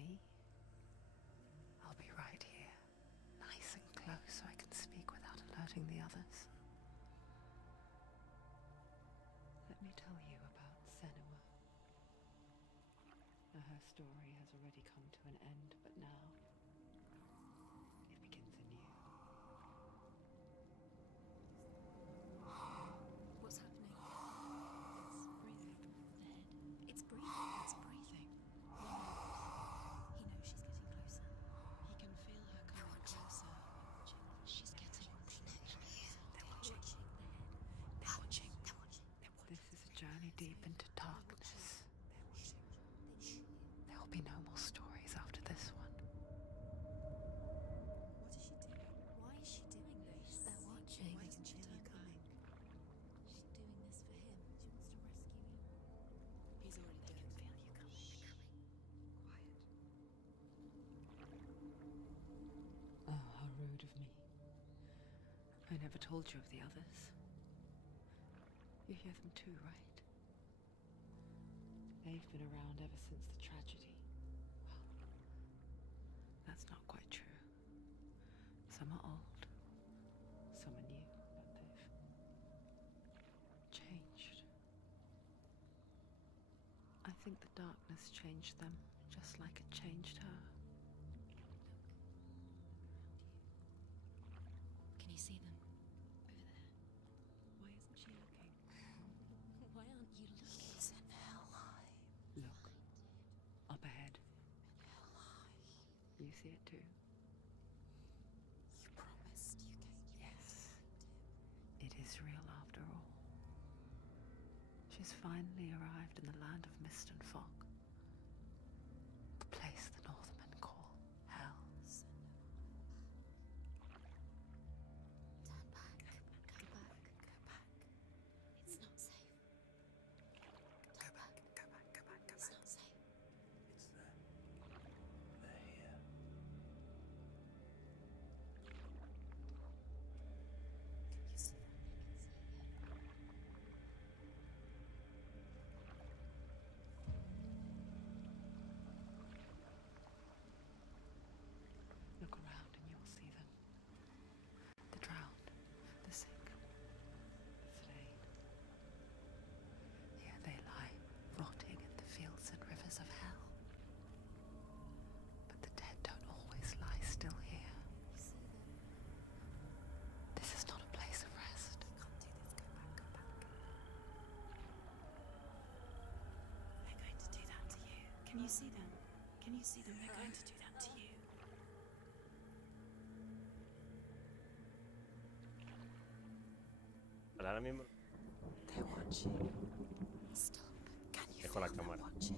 me, I'll be right here, nice and close so I can speak without alerting the others. Let me tell you about Senua. Now, her story has already come to an end, but now it begins anew. What's happening? It's breathing. The head. It's breathing. It's breathing. He knows she's getting closer. He can feel her coming closer. She's getting closer. They're watching. They're watching. They're watching. This is a journey deep into darkness. There will be no more stories after this one. What is she doing? Why is she doing this? They're watching. Why isn't she turn coming? She's doing this for him. She wants to rescue him. He's already dead. I can feel you coming. Quiet. Oh, how rude of me. I never told you of the others. You hear them too, right? They've been around ever since the tragedy. Well, that's not quite true. Some are old, some are new, but they've changed. I think the darkness changed them, just like it changed her. Can you see them? Over there. Why isn't she looking? Why aren't you looking? He's in Helheim. Look, up ahead. You see it too? You promised you came. Yes. It is real after all. She's finally arrived in the land of mist and fog. The place the Northmen call Hell. Turn back. Go back. Go back. It's not safe. Go back, go back, go back, go It's back. not safe. It's them. They're here. Can you see them? I can see it. Look around and you'll see them. The drowned, the sick, the slain. Here they lie, rotting in the fields and rivers of hell. But the dead don't always lie still here. You see them? This is not a place of rest. You can't do this. Go back. Go back. They're going to do that to you. Can you see them? Can you see them? They're going to do that to you. Ahora mismo They're watching. Stop. Can you dejo la feel them cámara. watching?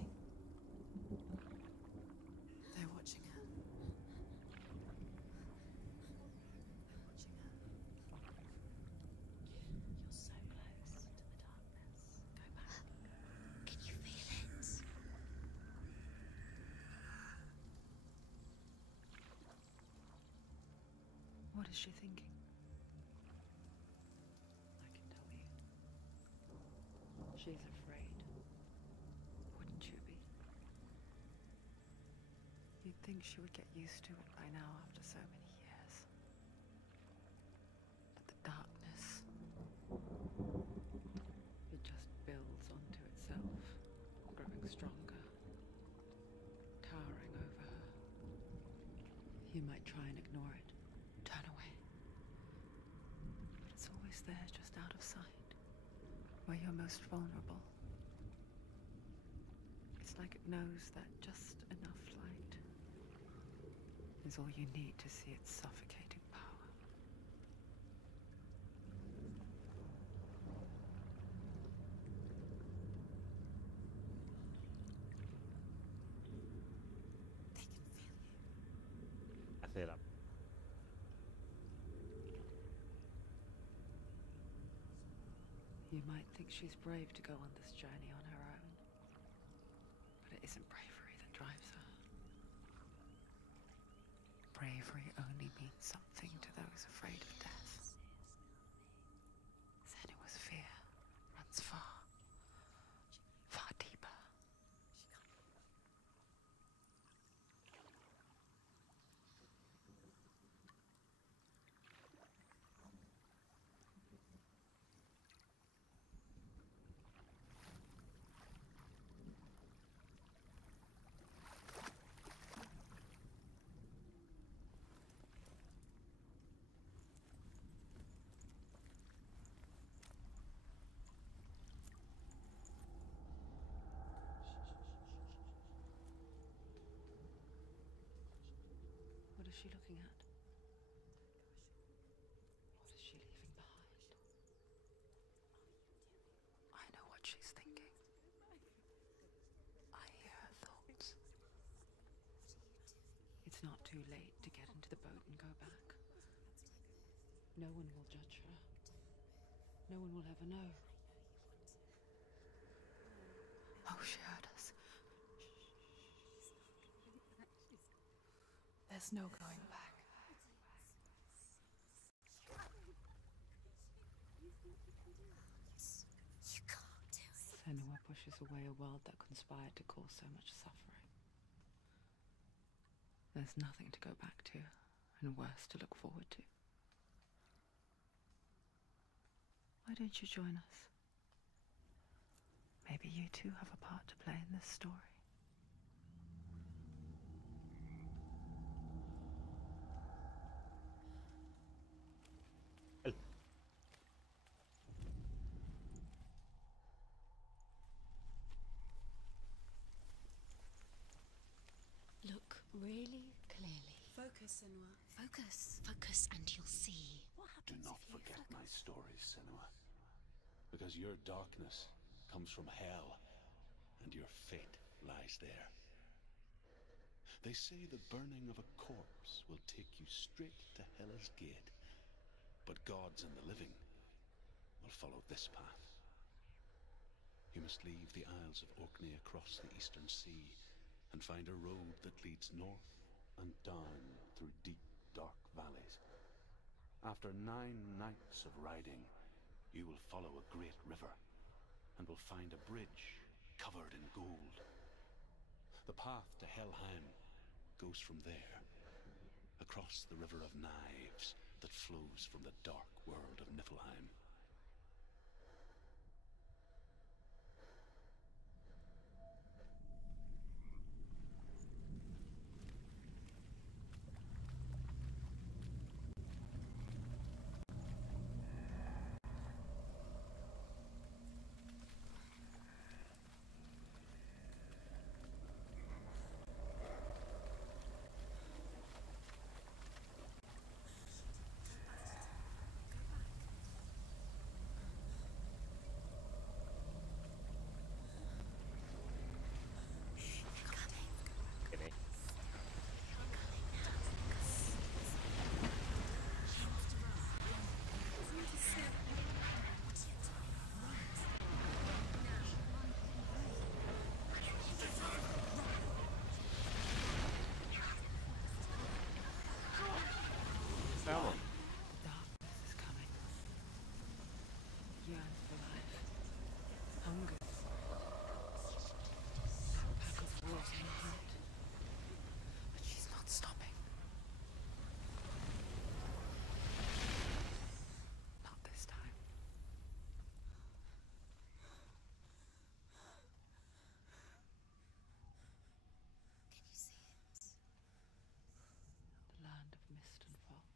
They're watching her. They're watching her. You're so close to the darkness. Go back. Can you feel it? What is she thinking? I can tell you. She's afraid. Wouldn't you be? You'd think she would get used to it by now after so many years. But the darkness, it just builds onto itself, growing stronger, towering over her. You might try and ignore it, turn away. But it's always there, just out of sight, where you're most vulnerable. It's like it knows that just enough light is all you need to see its suffocating power. They can feel you. hacer la... You might think she's brave to go on this journey on her own, but it isn't bravery that drives her. Bravery only means something to those afraid of death. Senua's fear runs far, far deeper. It's not too late to get into the boat and go back. No one will judge her. No one will ever know. Oh, she heard us. There's no going back. You can't do it. Senua pushes away a world that conspired to cause so much suffering. There's nothing to go back to, and worse to look forward to. Why don't you join us? Maybe you too have a part to play in this story. Look really clearly. Focus, Senua. Focus. Focus and you'll see. What Do happens not if you forget focus? my stories, Senua. Because your darkness comes from hell, and your fate lies there. They say the burning of a corpse will take you straight to Hell's gate, but gods and the living will follow this path. You must leave the Isles of Orkney across the eastern sea, and find a road that leads north and down through deep, dark valleys. After 9 nights of riding, you will follow a great river, and will find a bridge covered in gold. The path to Helheim goes from there, across the River of Knives that flows from the dark world of Niflheim. Gini. Vamos. Darkness is coming. Yearns for life. Hungers. Pack of wolves in her heart. But she's not stopping. Not this time. Can you see it? The land of mist and fog.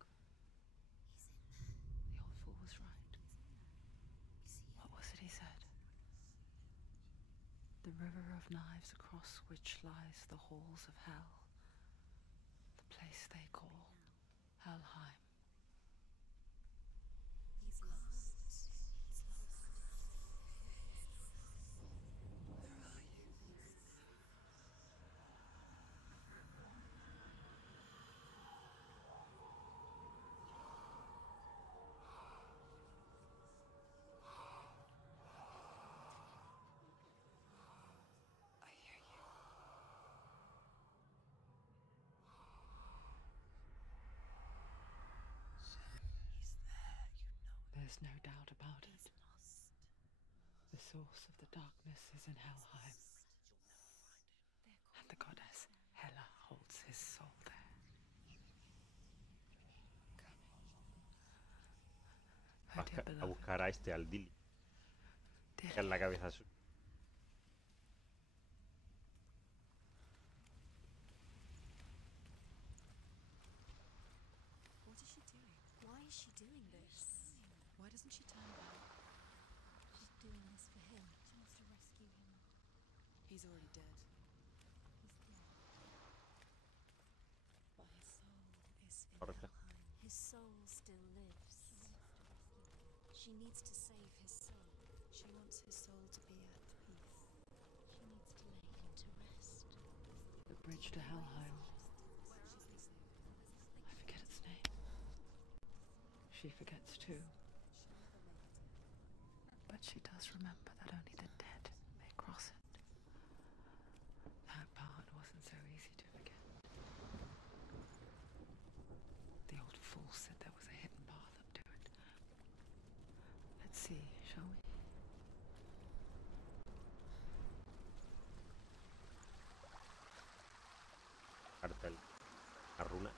He's in there. The old fool was right. You see What was it he said? The river of knives across which lies the halls of hell. The place they call Helheim. He's lost. He's lost. Where are you? I hear you. He's there, you know. There's no doubt about it. He's lost. The source of the darkness is in Helheim, They're and the goddess Hela holds his soul there. Oh, dear A beloved, buscar a este, al Dilly. dear En la cabeza suya. What is she doing? Why is she doing this? Why doesn't she turn back? She's doing this for him. She wants to rescue him. He's already dead. He's dead. But his soul is in Correcto. Helheim. His soul still lives. She needs to save his soul. She wants his soul to be at peace. She needs to lay him to rest. The bridge to Helheim. she forgets too. But she does remember that only the dead may cross it. That part wasn't so easy to forget. The old fool said there was a hidden path up to it. Let's see, shall we? Cartel. La runa.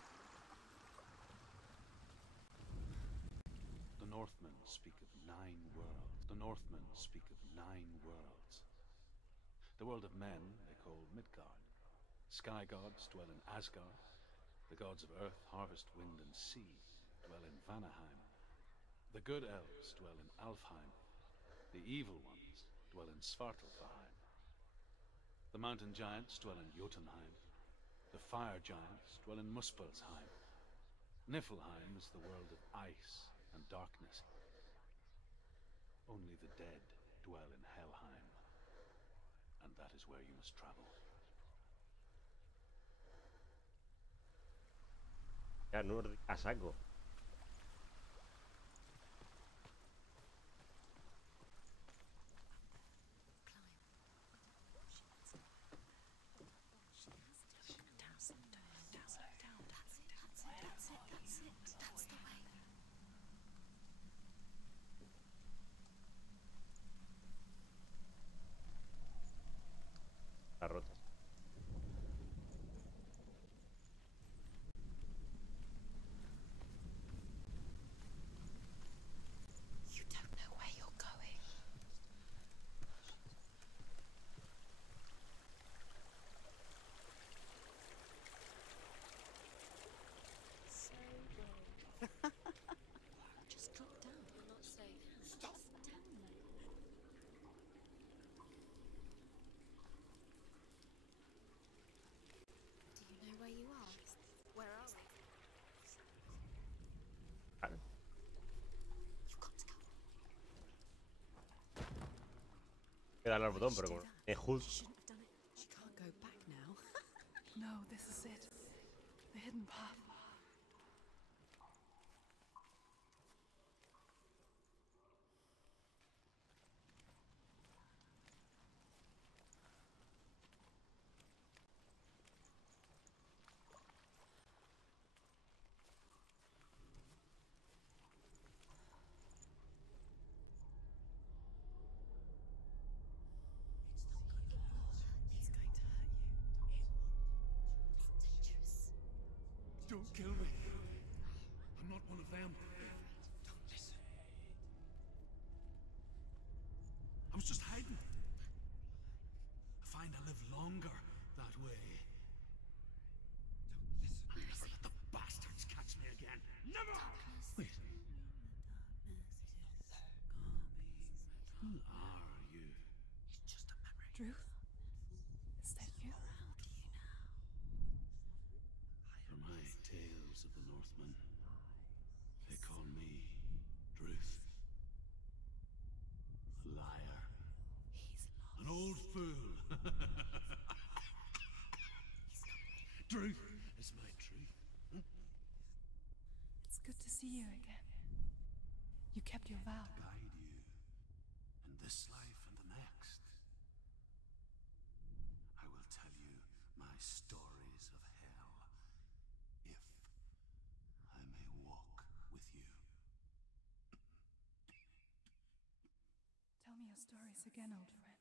The Northmen speak of 9 worlds. The Northmen speak of 9 worlds. The world of men they call Midgard. Sky gods dwell in Asgard. The gods of earth, harvest, wind, and sea dwell in Vanaheim. The good elves dwell in Alfheim. The evil ones dwell in Svartalfheim. The mountain giants dwell in Jotunheim. The fire giants dwell in Muspelheim. Niflheim is the world of ice and darkness. Only the dead dwell in Helheim. And that is where you must travel. Ya, no, a saco. That's the way. Está rota. You don't know where you're going. So brave. Just drop down. You're not safe. Stop down there. Do you know where you are? Where are we? Vale. You've got to go. Hay que darle al botón, pero como es She HUD. shouldn't have done it. She can't go back now. No, this is it. The hidden path. It's going to hurt you. It's dangerous. Don't kill me. I'm not one of them. Don't listen. I was just hiding. I find I live longer that way. Don't listen. I'll never let the bastards catch me again. Never! Wait. Who are you? It's just a memory. Druth? Is that you? For my tales of the Northmen, they call me Druth. A liar. He's lost. An old fool. Druth is my truth. It's good to see you again. You kept your vow. Guide you in this life and the next. I will tell you my stories of hell, if I may walk with you. Tell me your stories again, old friend.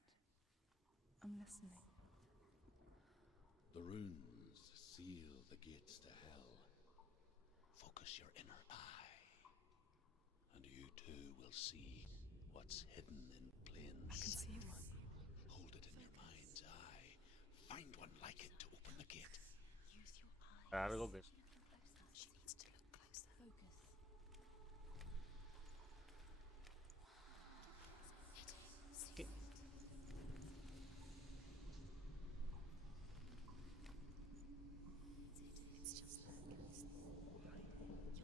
I'm listening. The runes seal the gates to hell. Focus your inner eye, and you too will see what's hidden in plain I can sight. see one. Hold it in your mind's eye. Find one like it to open the gate. Use your eyes. Algo que She needs to look closer. Focus. ¿Qué? It's just that ghost. You'll never find it.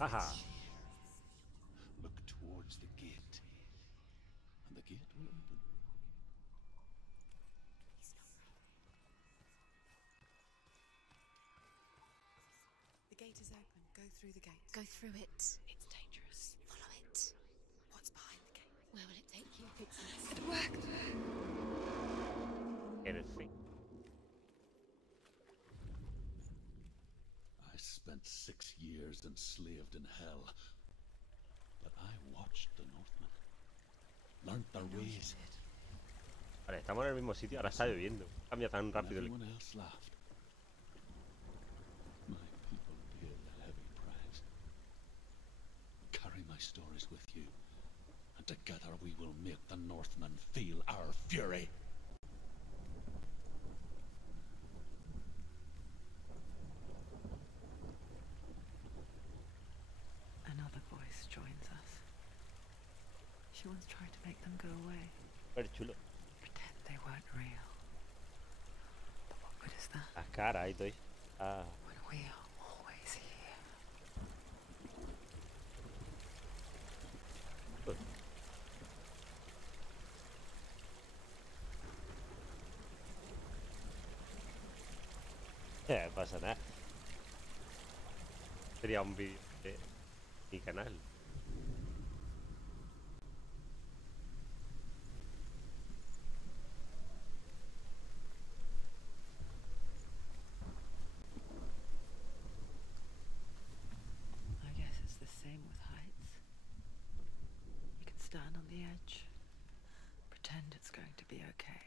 Ajá. Look towards the gate, and the gate will open. He's not ready. is open. Go through the gate. Go through it. It's dangerous. Follow it. What's behind the gate? Where will it take you? It worked. Eres fin. I spent 6 years enslaved in hell, but I watched the Northmen, learned their ways. Vale, estamos en el mismo sitio, ahora está lloviendo. Cambia tan rápido el... Everyone else laughed. My people paid a heavy price. Carry my stories with you, and together we will make the Northmen feel our fury. Another voice joins us. She once tried to make them go away. Súper chulo. Pretend they weren't real. But what good is that Las caras y todo. Ah, when we are always here? pues. No pasa nada. Sería un vídeo de mi canal. I guess it's the same with heights. You can stand on the edge, pretend it's going to be okay.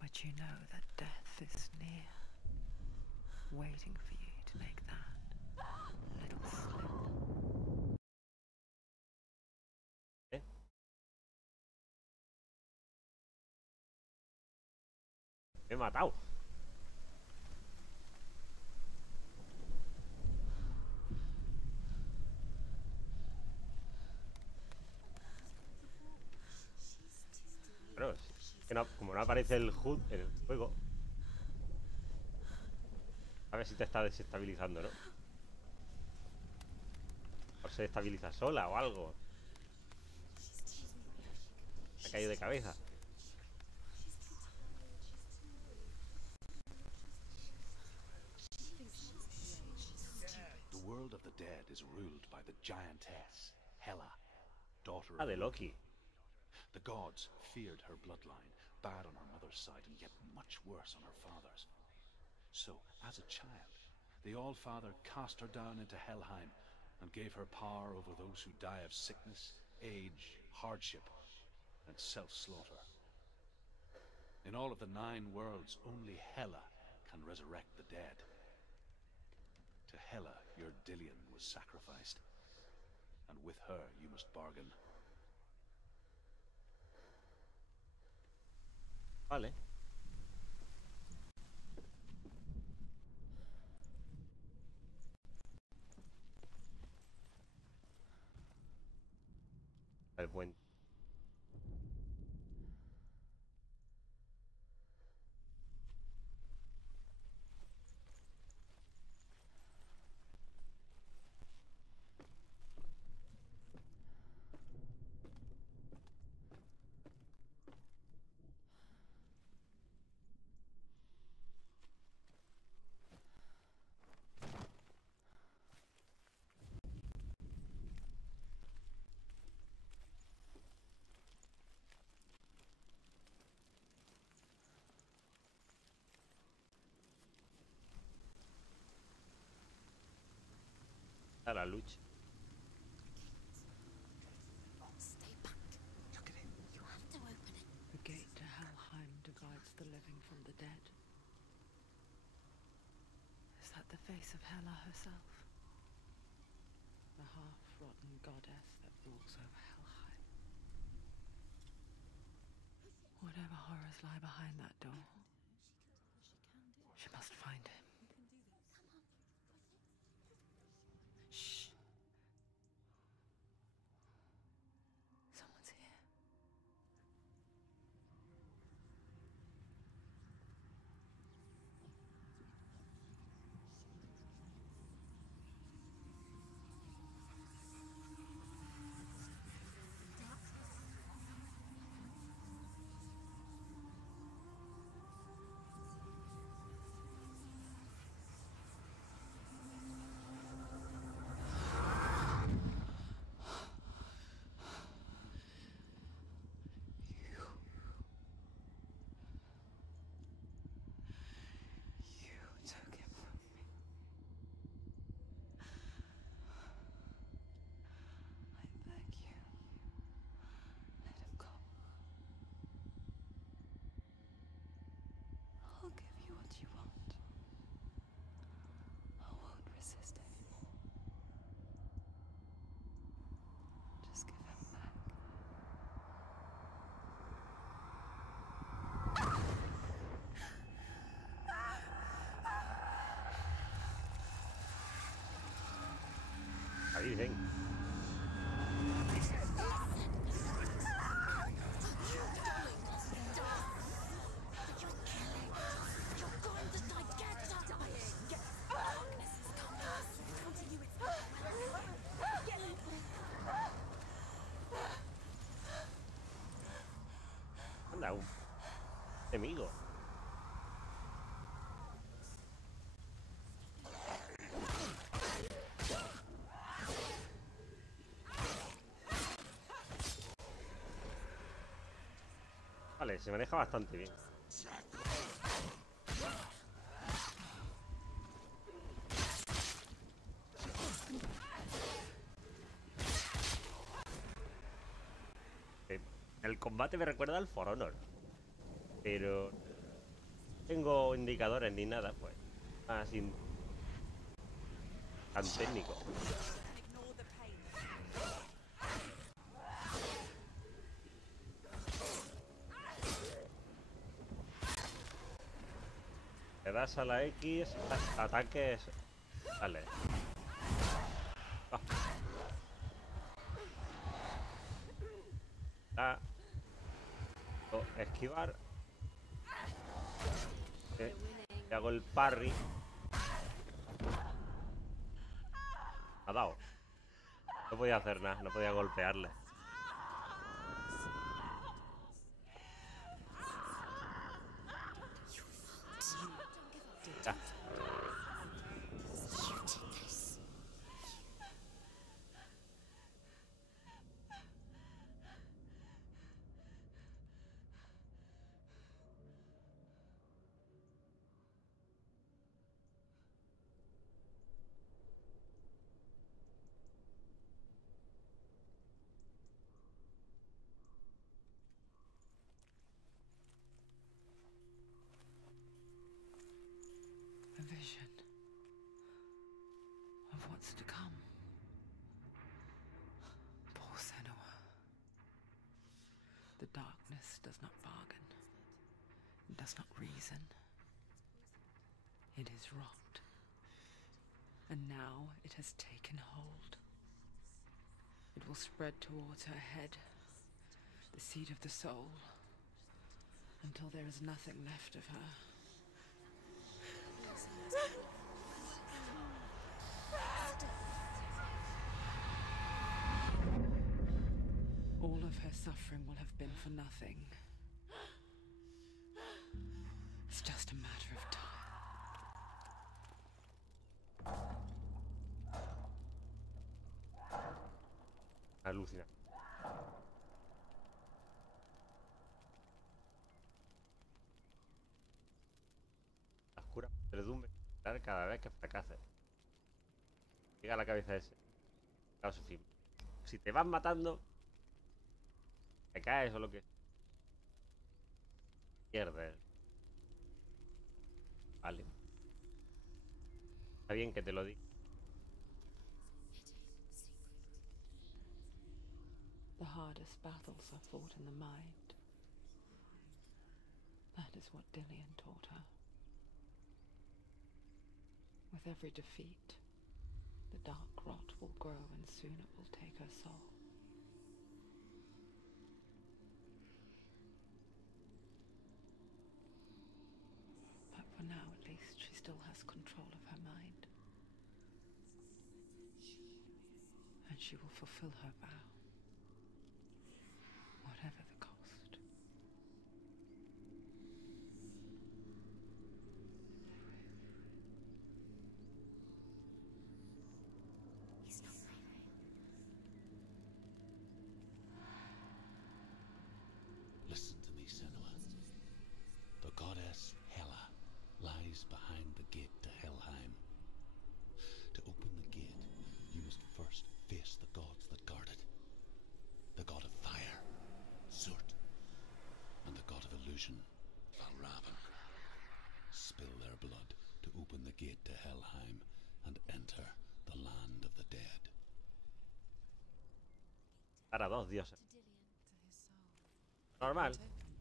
But you know that death is near, waiting for you to make that little slip. ¿Eh? Me he matado. Claro, es que no, como no aparece el HUD en el juego. A ver si te está desestabilizando, ¿no? O se estabiliza sola o algo. Ha caído de cabeza. The world of the dead is ruled by the giantess, Hela, daughter Ah, of de Loki. Loki. The gods feared her bloodline, bad on her mother's side and yet much worse on her father's. So, as a child, the All-Father cast her down into Helheim and gave her power over those who die of sickness, age, hardship, and self-slaughter. In all of the 9 worlds, only Hela can resurrect the dead. To Hela, your Dillion was sacrificed, and with her you must bargain. Vale. El puente. A la lucha. Stay back. Look at it. You have to open it. The gate to Helheim divides the living from the dead. Is that the face of Hela herself? The half-rotten goddess that rules over Helheim. Whatever horrors lie behind that door, she must find him. Shh. Someone's here. dicen. Anda, un enemigo. Vale, se maneja bastante bien. El combate me recuerda al For Honor, pero no tengo indicadores ni nada, pues así tan técnico. Le das a la X, ataques. Vale. Ah. Esquivar. Le hago el parry. Ha dado. No podía hacer nada, no podía golpearle. Ya. A vision of what's to come. Poor Senua. The darkness does not bargain. It does not reason. It is rot. And now it has taken hold. It will spread towards her head, the seat of the soul, until there is nothing left of her. All of her suffering will have been for nothing. It's just a matter of time. Alucina. La oscura podredumbre cada vez que fracases. Llega a la cabeza ese. Claro, su fin. Si te van matando, te caes o lo que pierdes. Vale. Está bien que te lo diga. The hardest battles are fought in the mind. That is what Dillian taught her. With every defeat, the dark rot will grow and soon it will take her soul. But for now, at least, she still has control of her mind. And she will fulfill her vow, whatever the cost. He's not breathing. Listen to me, Senua. The goddess Hela lies behind the gate to Helheim. To open the gate, you must first face the gods that guard it. The god of fire, Surt, and the god of illusion, Valravan. Spill their blood to open the gate to Helheim and enter the land of the dead. Para dos dioses. To Dillian. To his soul. Normal. How will she get through?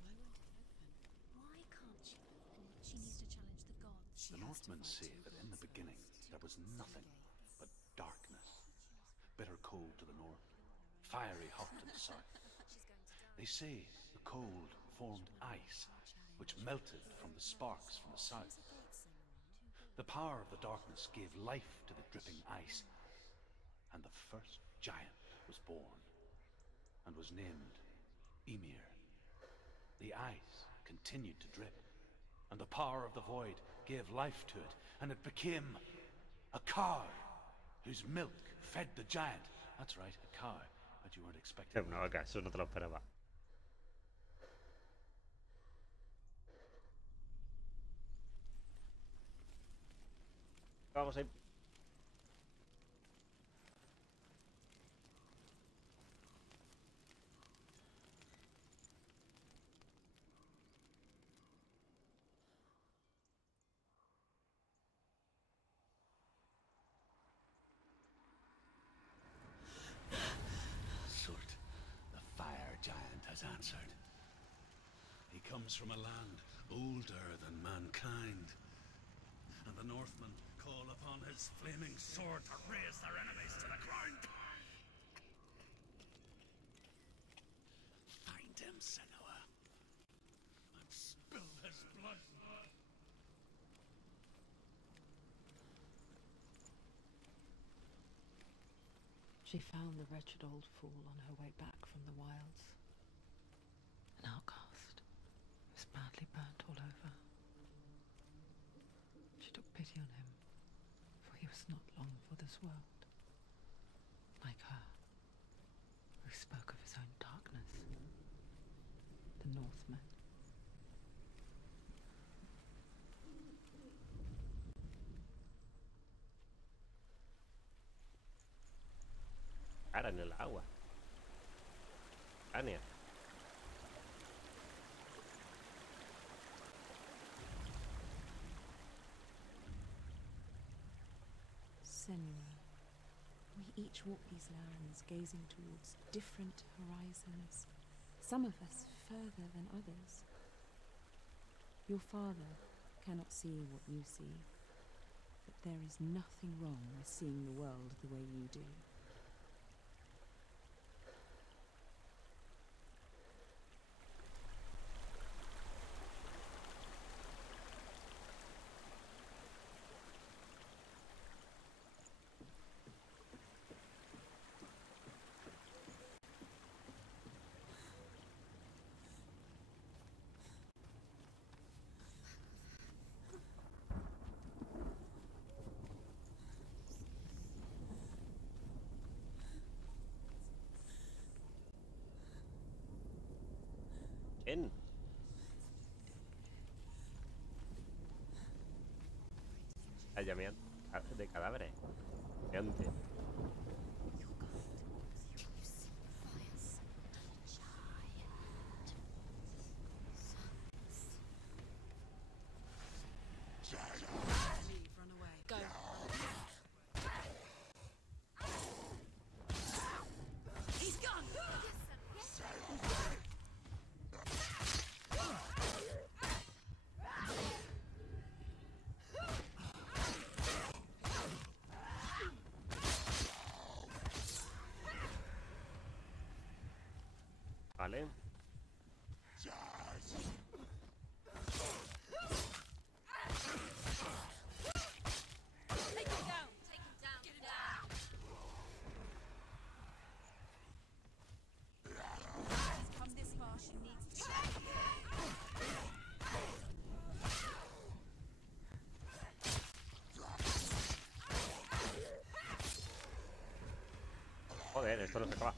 Why won't it open? Why can't she open? She needs to challenge the gods. The Northmen say that in the beginning there was nothing but darkness cold to the north, fiery hot to the south. They say the cold formed ice, which melted from the sparks from the south. The power of the darkness gave life to the dripping ice, and the first giant was born, and was named Ymir. The ice continued to drip, and the power of the void gave life to it, and it became a cow, whose milk fed the giant. That's right, a cow, that you weren't expecting. No, acá, eso no te lo esperaba. Vamos a ir. Surt, the fire giant has answered. He comes from a land older than mankind, and the Northmen call upon his flaming sword to raise their enemies to the ground. Find him, Senua, and spill his blood. She found the wretched old fool on her way back from the wilds. An outcast who was badly burnt all over. She took pity on him, for he was not long for this world. Like her, who spoke of his own darkness. The Northmen. Cara en el agua. Ania. Senua, we each walk these lands gazing towards different horizons, some of us further than others. Your father cannot see what you see, but there is nothing wrong with seeing the world the way you do. ¿Quién? Llameante de cadáveres. Llameante. Leave, run away. Go. He's gone! Vale. Take him down! Take him down! Get him down! He's come this far, she needs to check. Joder, esto no se acaba.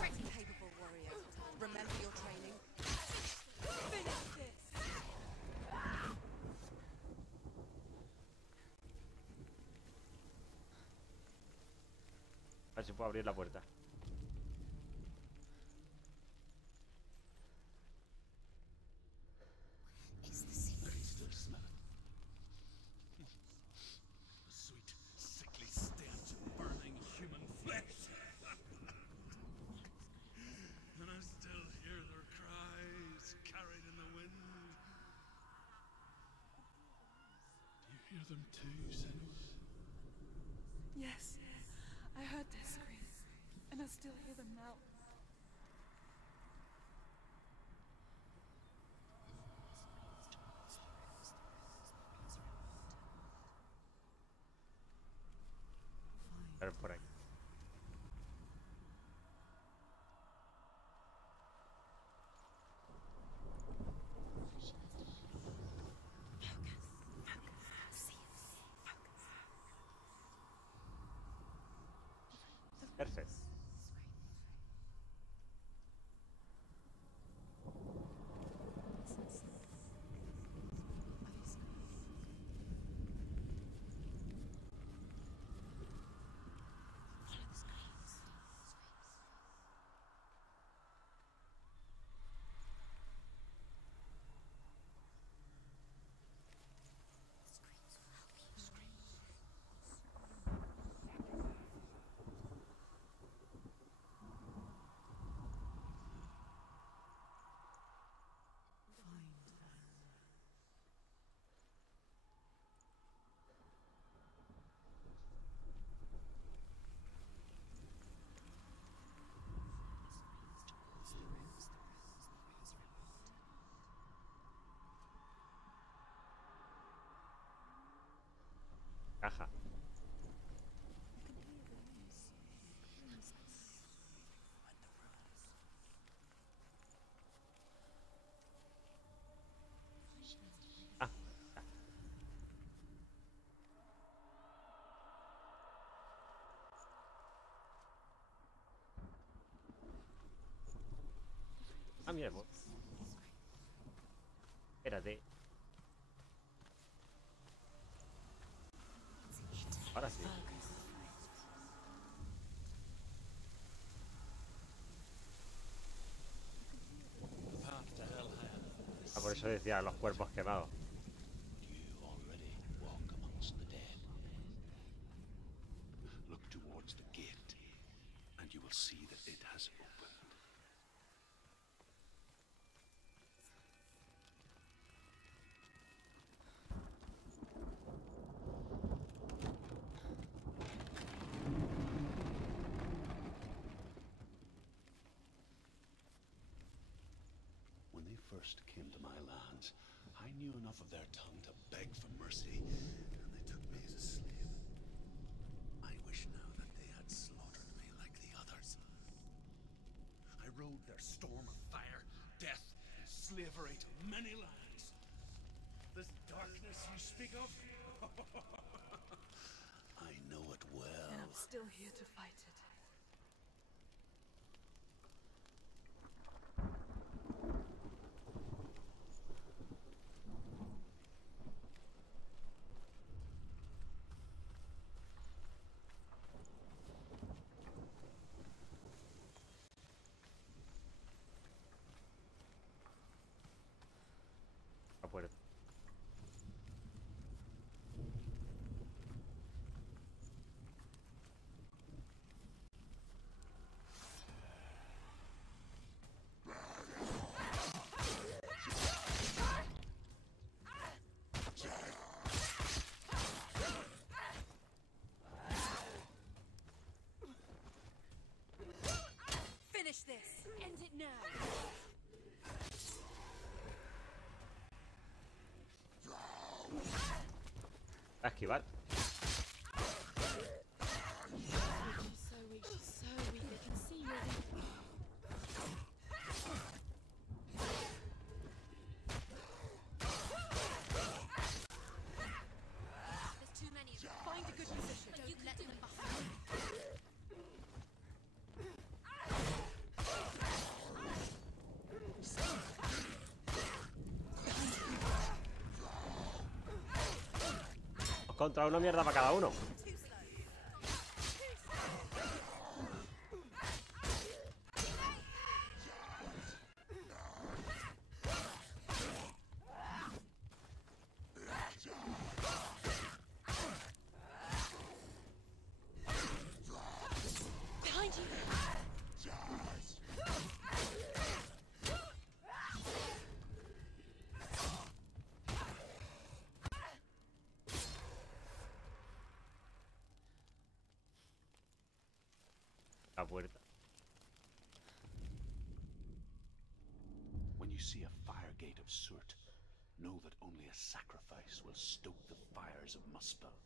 Pretty capable warrior. Remember your training. Finish this! A ver si puedo abrir la puerta. It's the secret. I still smell it. The sweet, sickly stench of burning human flesh. And I still hear their cries hear them too, Senua? Yes, I heard their screams, and I still hear them now. A ver por aquí. Perfecto. Caja. Ah. Ah, mira, espérate. Ahora sí. Ah, por eso decía los cuerpos quemados. You already walk amongst the dead. Look towards the gate, and you will see that it has opened. When they first came to my lands, I knew enough of their tongue to beg for mercy, and they took me as a slave. I wish now that they had slaughtered me like the others. I rode their storm of fire, death, and slavery to many lands. This darkness you speak of? I know it well. And I'm still here to fight it. La puerta. Finish this! End it now! A esquivar. She's so weak, they can see you're weak. There's too many of them. Find a good position. But you can let do them it. behind. Contra una mierda para cada uno. Behind you! la puerta. When you see a fire gate of Surt, know that only a sacrifice will stoke the fires of Muspel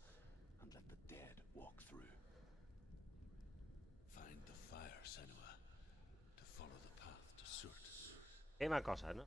and let the dead walk through. Find the fire, Senua, to follow the path to Surt. Hay más cosas, ¿no?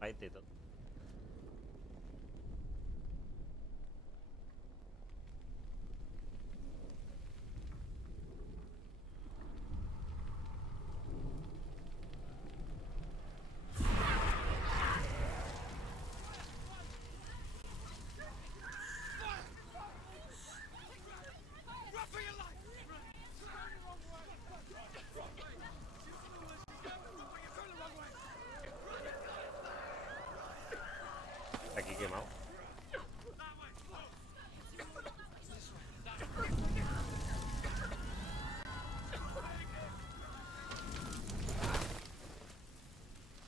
Hay de todo. Aquí quemado.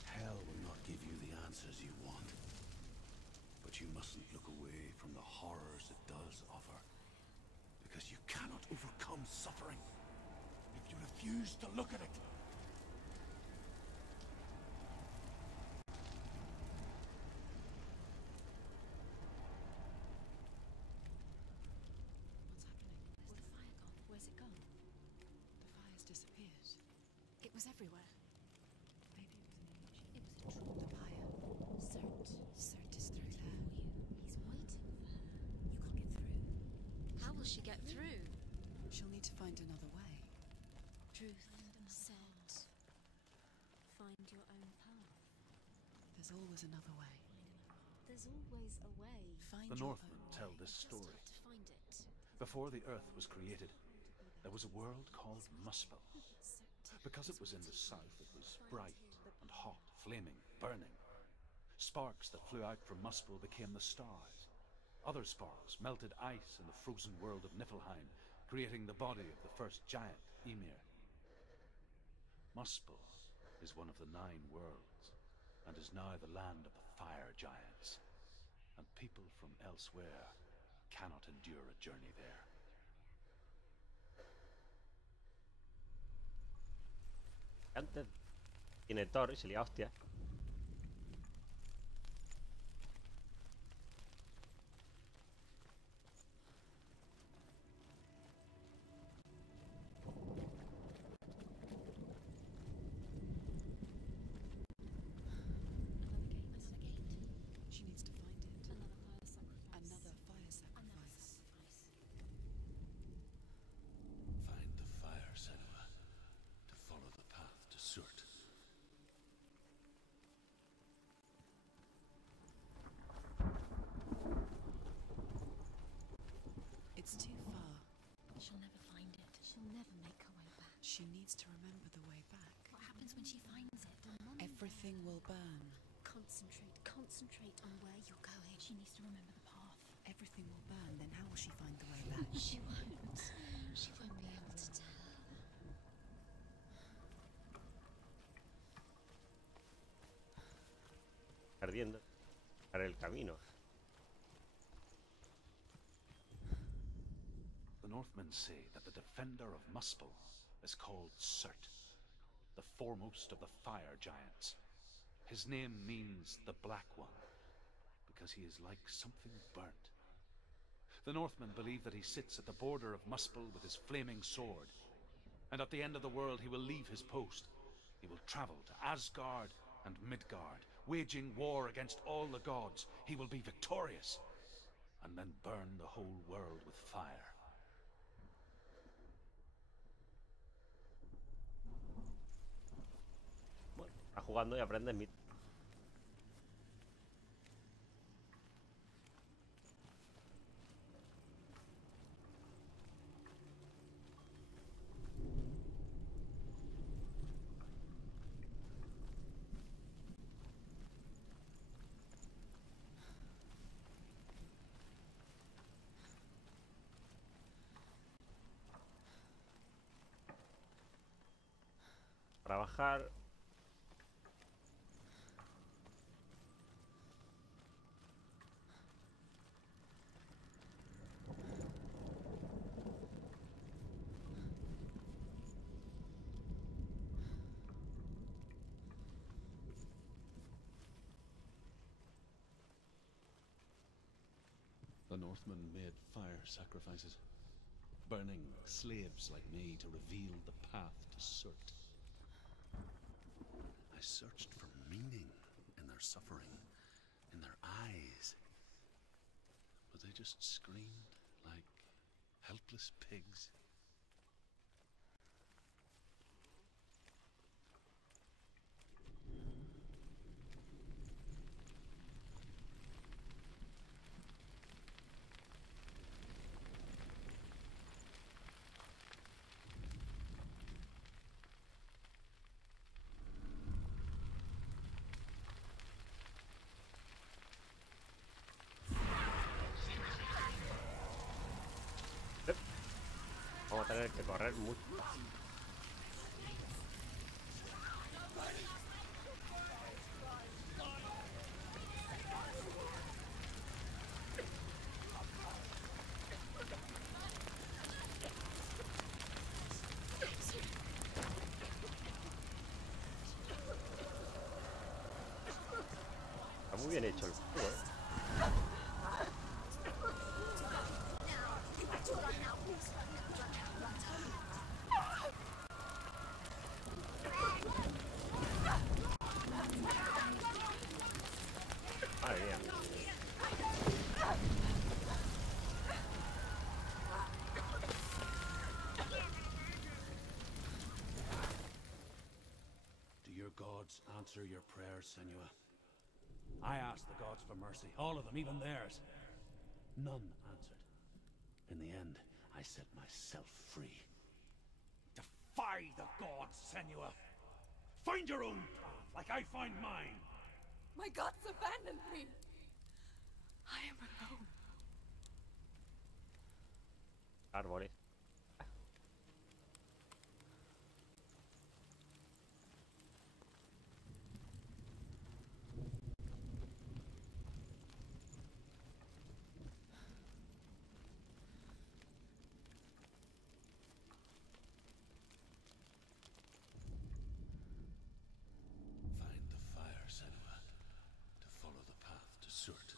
Hell will not give you the answers you want. But you mustn't look away from the horrors it does offer. Because you cannot overcome suffering if you refuse to look at it. What's happening? Where's the fire gone? Where's it gone? The fire's disappeared. It was everywhere. Maybe it was an illusion. It was a true fire. Surt is through there. He's waiting for her. You can't get through. How will she get through? She'll need to find another way. Truth said, Find your own path. There's always another way. there's always a way. Find The your Northmen own tell way. this story. Just have to find it. Before the Earth was created, there was a world called Muspel. Because it was in the south, it was bright and hot, flaming, burning. Sparks that flew out from Muspel became the stars. Other sparks melted ice in the frozen world of Niflheim, creating the body of the first giant, Ymir. Muspel is one of the 9 worlds, and is now the land of the fire giants. And people from elsewhere cannot endure a journey there. Antes tiene Thor y se lía hostia. She needs to find it. Another fire sacrifice. Another fire sacrifice. Find the fire, Senua, to follow the path to Surt. It's too far. She'll never find it. She'll never make her way back. She needs to remember the way back. What happens when she finds it? Everything will burn. Concentrate on where you're going. She needs to remember the path. Everything will burn. Then how will she find the way back? She won't. She won't be able to tell. Ardiendo para el camino. The Northmen say that the defender of Muspel is called Surt, the foremost of the fire giants. His name means the Black One, because he is like something burnt. The Northmen believe that he sits at the border of Muspel with his flaming sword, and at the end of the world he will leave his post. He will travel to Asgard and Midgard, waging war against all the gods. He will be victorious, and then burn the whole world with fire. Bueno, está jugando y aprende mi... para bajar. The Northmen made fire sacrifices, burning slaves like me to reveal the path to Surt. I searched for meaning in their suffering, in their eyes, but they just screamed like helpless pigs. Vamos a tener que correr mucho. Está muy bien hecho el juego, ¿eh? Madre mía. Do your gods answer your prayers, Senua? I asked the gods for mercy, all of them, even theirs. None answered. In the end, I set myself free. Defy the gods, Senua! Find your own path, like I find mine! My gods abandoned me. I am alone. Árboles. Find the fire, Senua, to follow the path to Surt.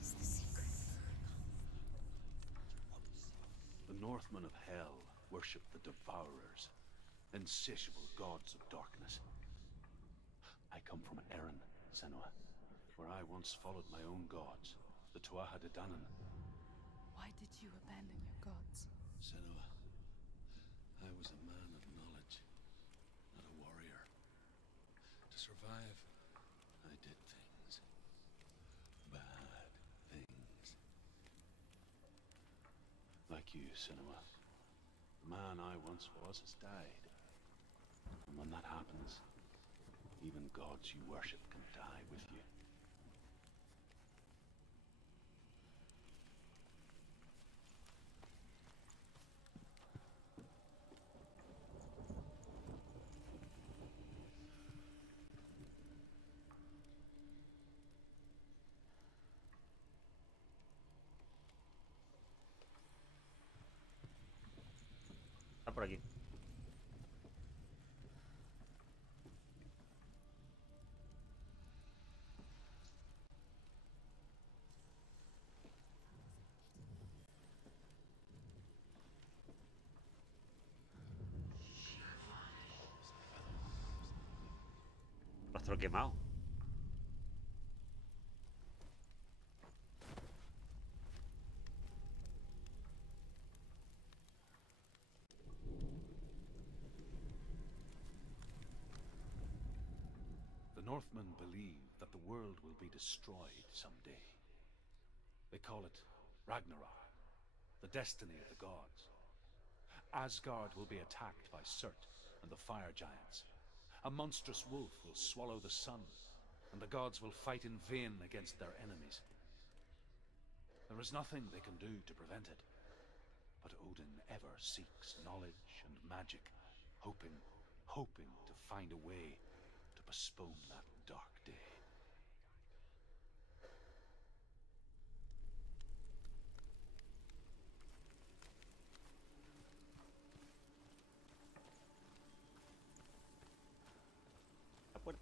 Is the secret? The Northmen of Hell worship the Devourers, insatiable gods of darkness. I come from Eruen, Senua, where I once followed my own gods, the Tuatha De Danann. Why did you abandon your gods? Senua, I was a man of knowledge, not a warrior. To survive, I did things. Bad things. Like you, Senua. The man I once was has died. And when that happens, even gods you worship can die with you. Está por aquí. Rostro quemado. The Northmen believe that the world will be destroyed someday. They call it Ragnarok, the destiny of the gods. Asgard will be attacked by Surt and the fire giants. A monstrous wolf will swallow the sun, and the gods will fight in vain against their enemies. There is nothing they can do to prevent it, but Odin ever seeks knowledge and magic, hoping to find a way to postpone that dark day. La puerta.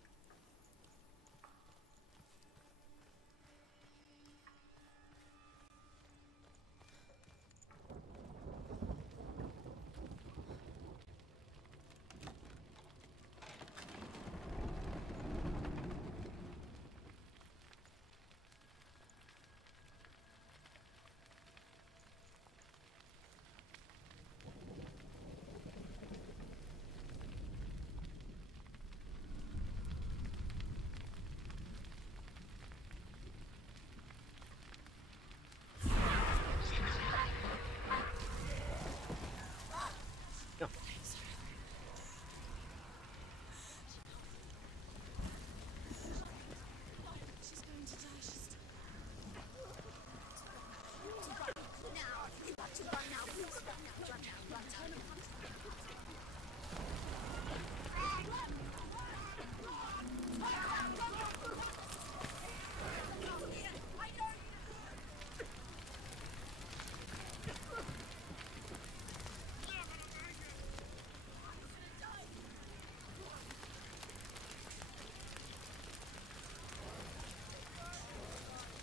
She's going to die. She's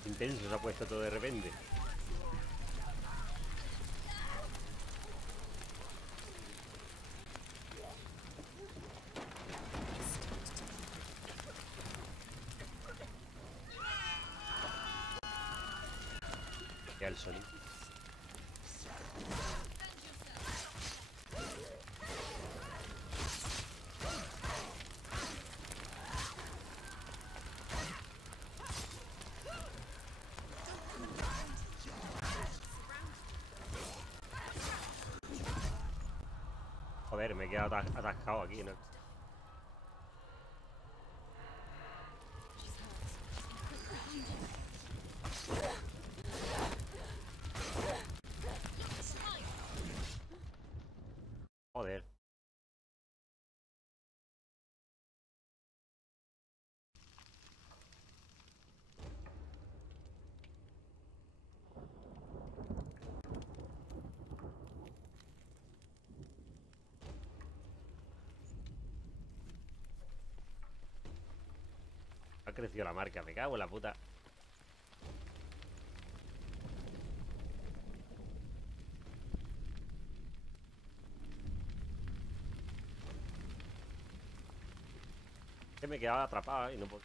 Intenso se ha puesto todo de repente. Ya el sonido. Joder, me he quedado atascado aquí, ¿no? Joder. Ha crecido la marca, me cago en la puta. Que me quedaba atrapado y no puedo.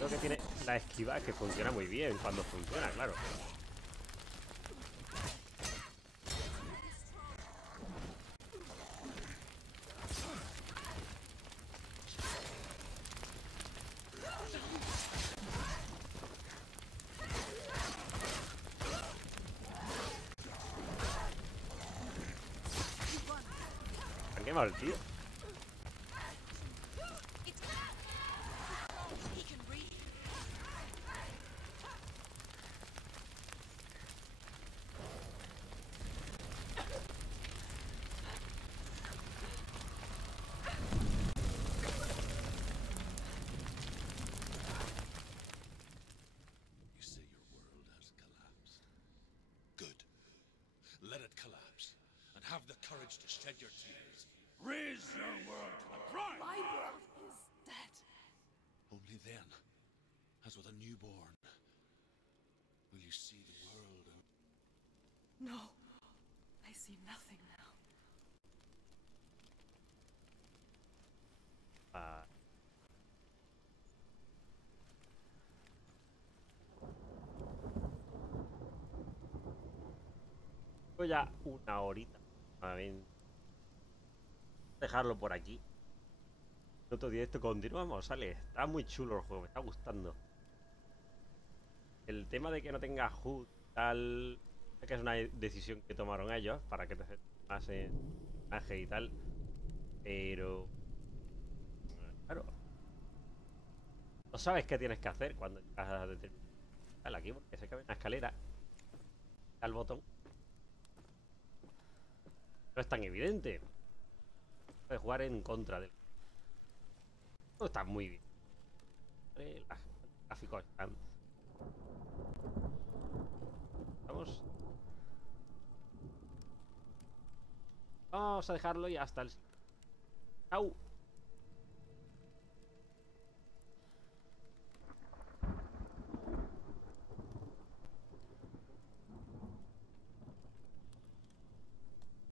Creo que tiene la esquiva que funciona muy bien cuando funciona, claro. quemado el tío. He can read. You say your world has collapsed. Good. Let it collapse, and have the courage to shed your tears. Raise your world to the prime! My world is dead. Only then, as with a newborn, will you see the world. No, I see nothing now. Ah. Pues ya una horita. A ver. Dejarlo por aquí. Otro directo continuamos, sale. Está muy chulo el juego, me está gustando. El tema de que no tenga HUD tal, sé que es una decisión que tomaron ellos para que te más en personaje y tal. Pero claro, no sabes qué tienes que hacer cuando llegas a determinar aquí, porque se cabe una escalera al botón. No es tan evidente. Puedes jugar en contra del. Todo está muy bien. Los gráficos están. Vamos a dejarlo y hasta el. Chao.